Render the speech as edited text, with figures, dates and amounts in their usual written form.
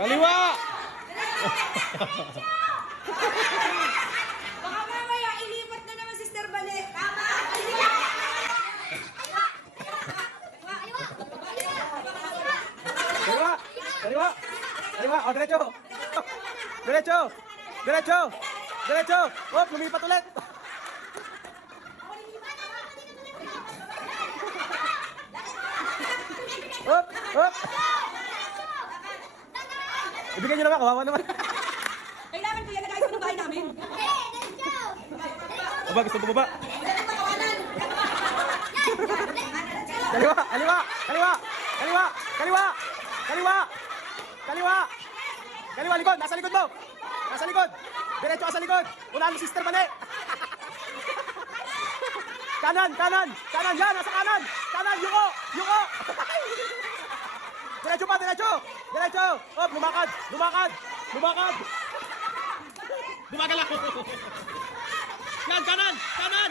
Kaliwa! Baka mamaya ilipat na naman si Sister Balik. Tama! Kaliwa! Kaliwa! Kaliwa! O, diretso! Diretso! Diretso! Diretso! Hop, lumipat ulit! Hop! Hop! Ibigay nyo naman, kawawa naman. Kailangan ko yan, nag-ayos ko ng bahay namin. Aba, gusto bumaba. Kaliwa! Kaliwa! Kaliwa! Kaliwa! Kaliwa! Kaliwa! Kaliwa! Kaliwa, likod! Nasa likod mo! Nasa likod! Diretso ka sa likod! Unahan mo, Sister Bane! Kanan! Kanan! Kanan! Yan! Nasa kanan! Kanan! Yuko! Yuko! Diretso pa! Diretso! Diretso! Hop! Lumakad! Lumakad! Lumakad! Lumakad lang! Yan! Kanan! Kanan!